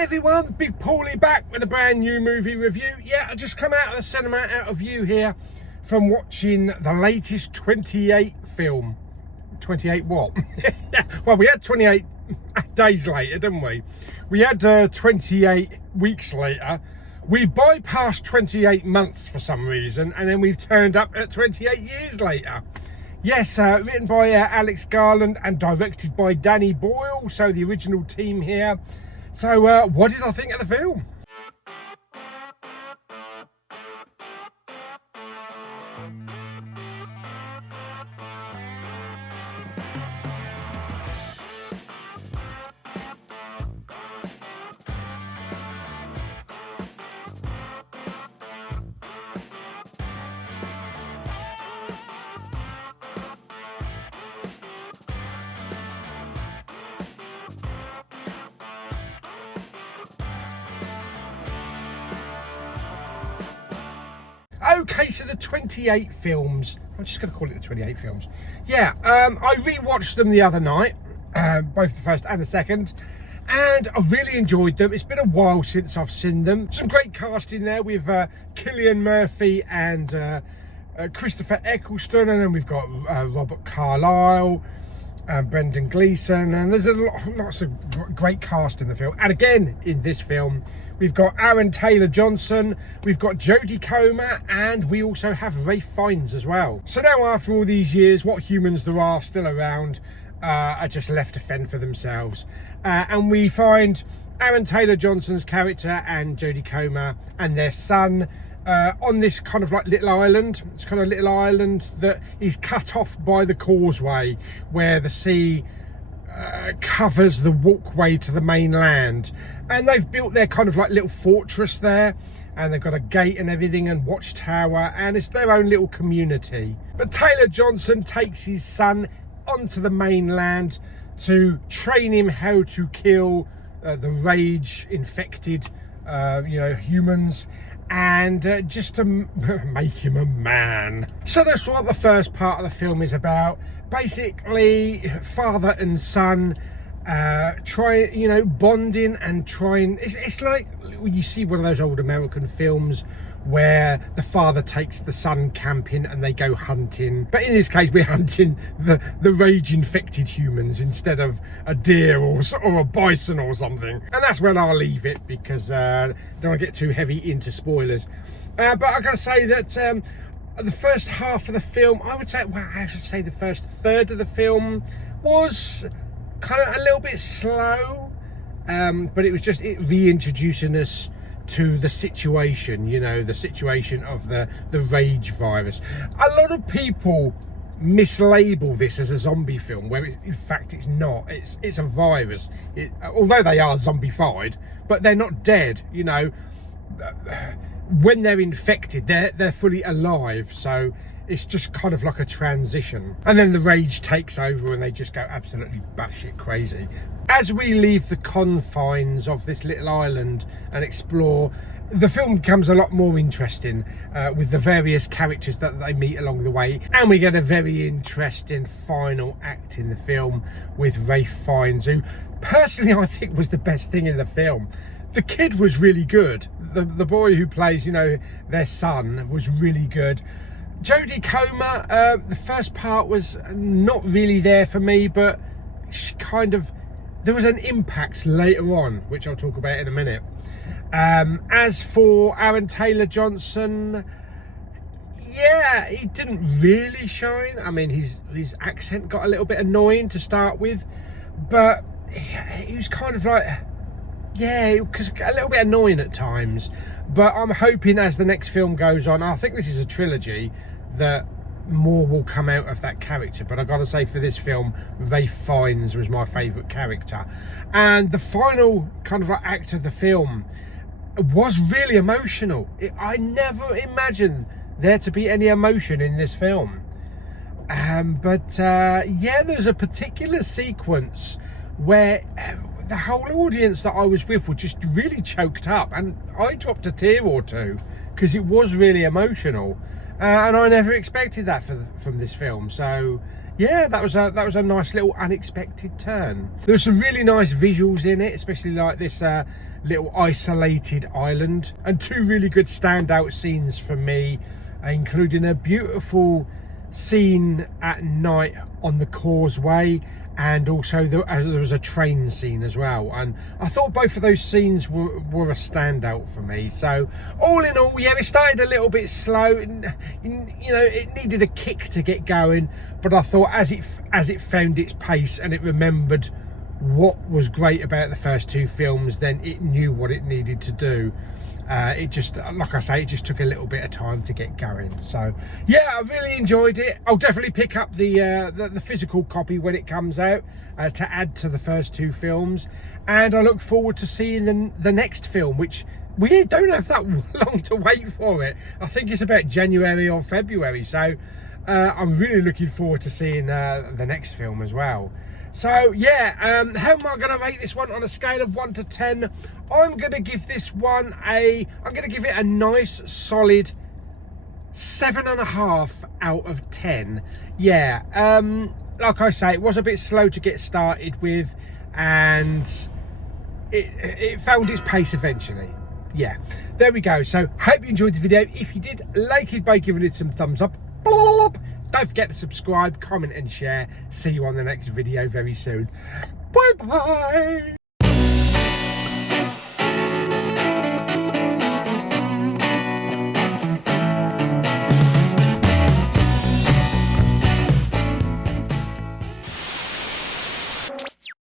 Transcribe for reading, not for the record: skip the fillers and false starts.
Hey everyone, Big Pauly back with a brand new movie review. Yeah, I just come out of the cinema, out of view here, from watching the latest 28 film. 28 what? Well, we had 28 days later, didn't we? We had 28 weeks later. We bypassed 28 months for some reason, and then we've turned up at 28 years later. Yes, written by Alex Garland and directed by Danny Boyle, so the original team here. So what did I think of the film? Okay, so the 28 films, I'm just going to call it the 28 films. Yeah, I rewatched them the other night, both the first and the second, and I really enjoyed them. It's been a while since I've seen them. Some great casting there with Cillian Murphy and Christopher Eccleston, and then we've got Robert Carlyle and Brendan Gleeson, and there's lots of great cast in the film. And again, in this film, we've got Aaron Taylor-Johnson, we've got Jodie Comer, and we also have Ralph Fiennes as well. So now, after all these years, what humans there are still around are just left to fend for themselves. And we find Aaron Taylor-Johnson's character and Jodie Comer and their son on this kind of like little island. It's kind of a little island that is cut off by the causeway, where the sea covers the walkway to the mainland, and they've built their kind of like little fortress there, and they've got a gate and everything and watchtower, and it's their own little community. But Taylor-Johnson takes his son onto the mainland to train him how to kill the rage infected humans, and just to make him a man. So that's what the first part of the film is about. Basically, father and son bonding and trying. It's like when you see one of those old American films where the father takes the son camping and they go hunting, but in this case we're hunting the rage infected humans instead of a deer or a bison or something. And that's where I'll leave it, because I don't want to get too heavy into spoilers. But I gotta say that the first half of the film, I should say the first third of the film was kind of a little bit slow, but it was just reintroducing us to the situation, the situation of the rage virus. A lot of people mislabel this as a zombie film, where in fact it's not. It's a virus. Although they are zombified, but they're not dead. When they're infected, they're fully alive. So it's just kind of like a transition, and then the rage takes over and they just go absolutely batshit crazy. As we leave the confines of this little island and explore, the film becomes a lot more interesting with the various characters that they meet along the way, and we get a very interesting final act in the film with Ralph Fiennes, who personally I think was the best thing in the film. The kid was really good. The boy who plays, their son, was really good. Jodie Comer, the first part was not really there for me, but she there was an impact later on, which I'll talk about in a minute. As for Aaron Taylor-Johnson, yeah, he didn't really shine. I mean, his accent got a little bit annoying to start with, but he was kind of like, yeah, because a little bit annoying at times. But I'm hoping as the next film goes on, I think this is a trilogy, that more will come out of that character. But I gotta say, for this film, Ralph Fiennes was my favourite character, and the final kind of like act of the film was really emotional. I never imagined there to be any emotion in this film, but yeah, there's a particular sequence where the whole audience that I was with were just really choked up, and I dropped a tear or two because it was really emotional. And I never expected that from this film. So yeah, that was a nice little unexpected turn. There were some really nice visuals in it, especially like this little isolated island, and two really good standout scenes for me, including a beautiful scene at night on the causeway, and also there was a train scene as well, and I thought both of those scenes were a standout for me. So all in all, yeah, it started a little bit slow, and you know, it needed a kick to get going, but I thought as it found its pace and it remembered what was great about the first two films, then it knew what it needed to do. It just, like I say, it just took a little bit of time to get going. So yeah, I really enjoyed it. I'll definitely pick up the physical copy when it comes out to add to the first two films, and I look forward to seeing the next film, which we don't have that long to wait for it. I think it's about January or February, so I'm really looking forward to seeing the next film as well. So yeah, how am I going to rate this one on a scale of 1 to 10? I'm going to give this one I'm going to give it a nice solid 7.5 out of 10. Yeah, like I say, it was a bit slow to get started with, and it found its pace eventually. Yeah, there we go. So hope you enjoyed the video. If you did, like it by giving it some thumbs up. Don't forget to subscribe, comment and share. See you on the next video very soon. Bye bye.